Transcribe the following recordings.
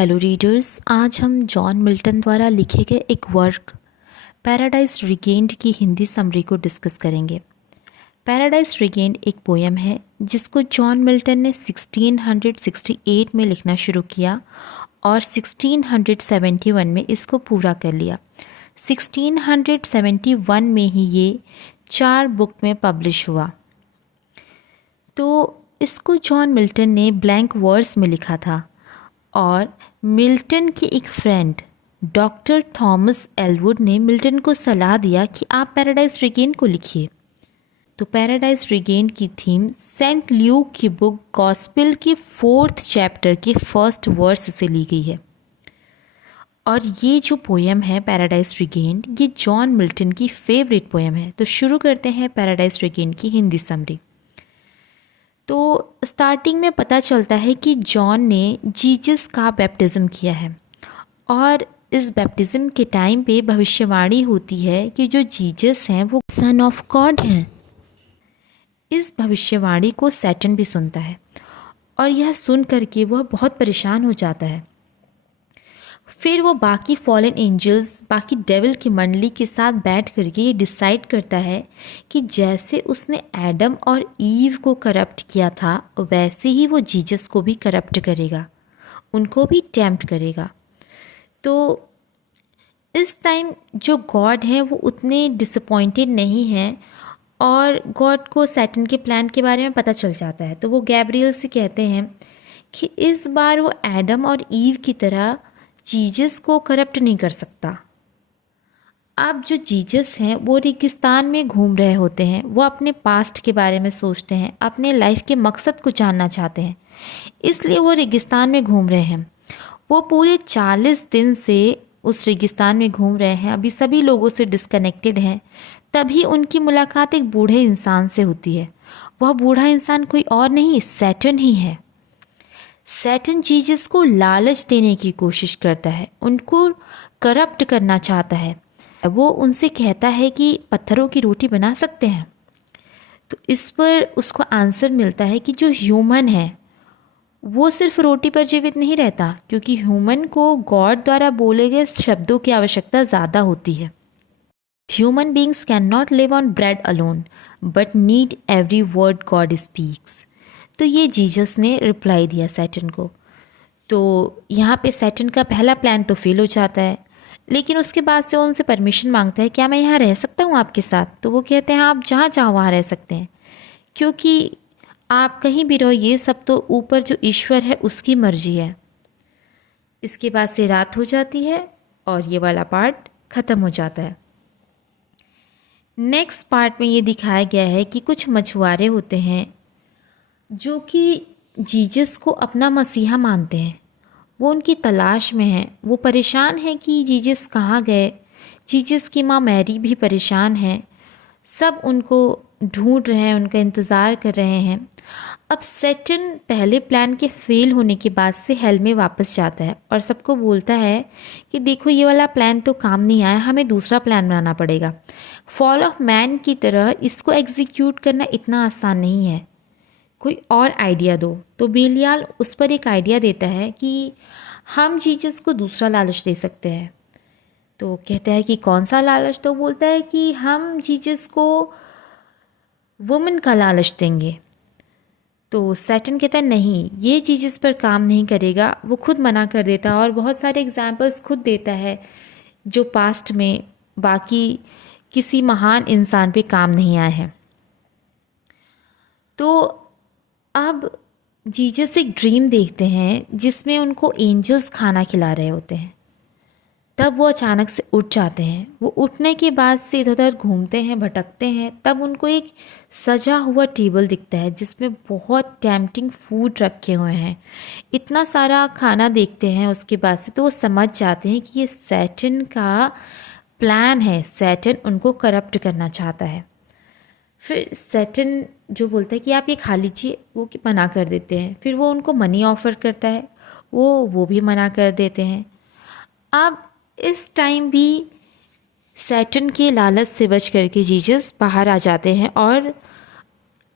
Hello readers, आज हम John Milton द्वारा लिखे गए एक वर्क पैराडाइज रिगेन्ड की हिंदी समरी को डिस्कस करेंगे। पैराडाइज रिगेन्ड एक पोयम है जिसको जॉन मिल्टन ने 1668 में लिखना शुरू किया और 1671 में इसको पूरा कर लिया। 1671 में ही ये 4 बुक में पब्लिश हुआ। तो इसको जॉन मिल्टन ने ब्लैंक वर्स में लिखा था और मिल्टन के एक फ्रेंड डॉक्टर थॉमस एलवुड ने मिल्टन को सलाह दिया कि आप पैराडाइज रिगेन्ड को लिखिए। तो पैराडाइज रिगेन्ड की थीम सेंट ल्यूक की बुक गॉस्पेल के 4th चैप्टर के 1st वर्स से ली गई है। और ये जो पोयम है पैराडाइज रिगेन्ड, ये जॉन मिल्टन की फेवरेट पोयम है। तो शुरू करते हैं पैराडाइज रिगेन्ड की हिंदी समरी। तो स्टार्टिंग में पता चलता है कि जॉन ने जीसस का बैप्टिज़्म किया है और इस बैप्टिज़्म के टाइम पे भविष्यवाणी होती है कि जो जीसस हैं वो सन ऑफ गॉड हैं। इस भविष्यवाणी को सैटन भी सुनता है और यह सुन करके वह बहुत परेशान हो जाता है। फिर वो बाकी फॉलन एंजल्स, बाकी डेविल की मंडली के साथ बैठ करके ये डिसाइड करता है कि जैसे उसने एडम और ईव को करप्ट किया था वैसे ही वो जीसस को भी करप्ट करेगा, उनको भी टेम्प्ट करेगा। तो इस टाइम जो गॉड हैं वो उतने डिसअपॉइंटेड नहीं हैं और गॉड को सैटन के प्लान के बारे में पता चल जाता है। तो वो गैब्रियल से कहते हैं कि इस बार वो एडम और ईव की तरह जीसस को करप्ट नहीं कर सकता। अब जो जीसस हैं वो रेगिस्तान में घूम रहे होते हैं, वो अपने पास्ट के बारे में सोचते हैं, अपने लाइफ के मकसद को जानना चाहते हैं, इसलिए वो रेगिस्तान में घूम रहे हैं। वो पूरे 40 दिन से उस रेगिस्तान में घूम रहे हैं, अभी सभी लोगों से डिस्कनेक्टेड हैं। तभी उनकी मुलाकात एक बूढ़े इंसान से होती है। वह बूढ़ा इंसान कोई और नहीं, सैटन ही है। सैटन जीसस को लालच देने की कोशिश करता है, उनको करप्ट करना चाहता है। वो उनसे कहता है कि पत्थरों की रोटी बना सकते हैं। तो इस पर उसको आंसर मिलता है कि जो ह्यूमन है वो सिर्फ रोटी पर जीवित नहीं रहता, क्योंकि ह्यूमन को गॉड द्वारा बोले गए शब्दों की आवश्यकता ज़्यादा होती है। Human beings can not live on bread alone but need every word God speaks. तो ये जीसस ने रिप्लाई दिया सैटन को। तो यहाँ पे सैटन का पहला प्लान तो फेल हो जाता है, लेकिन उसके बाद से वो उनसे परमिशन मांगता है, क्या मैं यहाँ रह सकता हूँ आपके साथ? तो वो कहते हैं आप जहाँ चाहो वहाँ रह सकते हैं, क्योंकि आप कहीं भी रहो, ये सब तो ऊपर जो ईश्वर है उसकी मर्जी है। इसके बाद से रात हो जाती है और ये वाला पार्ट ख़त्म हो जाता है। नेक्स्ट पार्ट में ये दिखाया गया है कि कुछ मछुआरे होते हैं जो कि जीसस को अपना मसीहा मानते हैं। वो उनकी तलाश में हैं, वो परेशान हैं कि जीसस कहाँ गए। जीसस की माँ मैरी भी परेशान है, सब उनको ढूंढ रहे हैं, उनका इंतज़ार कर रहे हैं। अब सैटन पहले प्लान के फेल होने के बाद से हेल में वापस जाता है और सबको बोलता है कि देखो ये वाला प्लान तो काम नहीं आया, हमें दूसरा प्लान बनाना पड़ेगा। फॉल ऑफ मैन की तरह इसको एग्जीक्यूट करना इतना आसान नहीं है, कोई और आइडिया दो। तो बेलियाल उस पर एक आइडिया देता है कि हम जीसस को दूसरा लालच दे सकते हैं। तो कहता है कि कौन सा लालच? तो बोलता है कि हम जीसस को वुमन का लालच देंगे। तो सैटन कहता है नहीं, ये जीसस पर काम नहीं करेगा। वो खुद मना कर देता है और बहुत सारे एग्जाम्पल्स खुद देता है जो पास्ट में बाकी किसी महान इंसान पे काम नहीं आए हैं। तो अब जीसस एक ड्रीम देखते हैं जिसमें उनको एंजल्स खाना खिला रहे होते हैं। तब वो अचानक से उठ जाते हैं। वो उठने के बाद से इधर उधर घूमते हैं, भटकते हैं। तब उनको एक सजा हुआ टेबल दिखता है जिसमें बहुत टेम्पटिंग फूड रखे हुए हैं। इतना सारा खाना देखते हैं उसके बाद से तो वो समझ जाते हैं कि ये सैटन का प्लान है, सैटन उनको करप्ट करना चाहता है। फिर सैटन जो बोलता है कि आप ये खा लीजिए, वो मना कर देते हैं। फिर वो उनको मनी ऑफ़र करता है, वो भी मना कर देते हैं। अब इस टाइम भी सैटन के लालच से बच करके जीसस बाहर आ जाते हैं और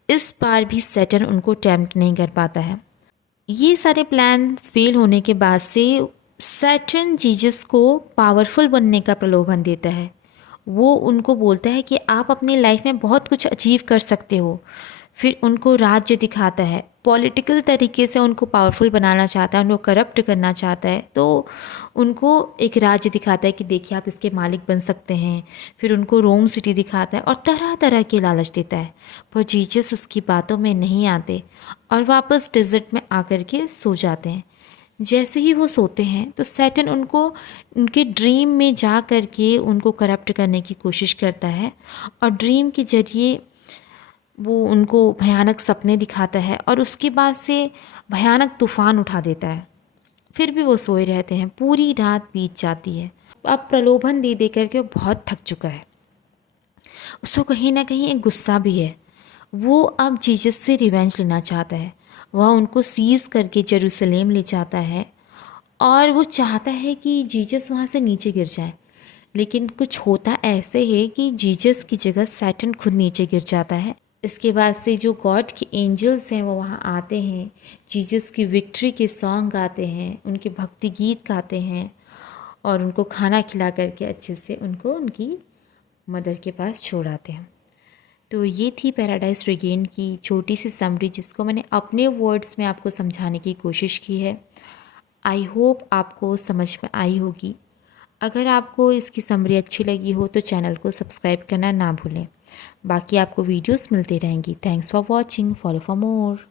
इस बार भी सैटन उनको टेम्प्ट नहीं कर पाता है। ये सारे प्लान फेल होने के बाद से सैटर्न जीसस को पावरफुल बनने का प्रलोभन देता है। वो उनको बोलता है कि आप अपनी लाइफ में बहुत कुछ अचीव कर सकते हो। फिर उनको राज्य दिखाता है, पॉलिटिकल तरीके से उनको पावरफुल बनाना चाहता है, उनको करप्ट करना चाहता है। तो उनको एक राज्य दिखाता है कि देखिए आप इसके मालिक बन सकते हैं। फिर उनको रोम सिटी दिखाता है और तरह तरह के लालच देता है, पर जीसस उसकी बातों में नहीं आते और वापस डेजर्ट में आकर के सो जाते हैं। जैसे ही वो सोते हैं तो सैटर्न उनको उनके ड्रीम में जा कर के उनको करप्ट करने की कोशिश करता है और ड्रीम के जरिए वो उनको भयानक सपने दिखाता है और उसके बाद से भयानक तूफान उठा देता है। फिर भी वो सोए रहते हैं, पूरी रात बीत जाती है। अब प्रलोभन दे दे करके वो बहुत थक चुका है। उसको कहीं ना कहीं एक गुस्सा भी है। वो अब जीसस से रिवेंज लेना चाहता है। वह उनको सीज करके जेरूसलेम ले जाता है और वो चाहता है कि जीसस वहाँ से नीचे गिर जाए। लेकिन कुछ होता ऐसे है कि जीसस की जगह सैटन खुद नीचे गिर जाता है। इसके बाद से जो गॉड के एंजल्स हैं वो वहाँ आते हैं, जीसस की विक्ट्री के सॉन्ग गाते हैं, उनके भक्ति गीत गाते हैं और उनको खाना खिला करके अच्छे से उनको उनकी मदर के पास छोड़ आते हैं। तो ये थी पैराडाइज रिगेन की छोटी सी समरी, जिसको मैंने अपने वर्ड्स में आपको समझाने की कोशिश की है। आई होप आपको समझ में आई होगी। अगर आपको इसकी समरी अच्छी लगी हो तो चैनल को सब्सक्राइब करना ना भूलें। बाकी आपको वीडियोस मिलते रहेंगी। Thanks for watching, follow for more.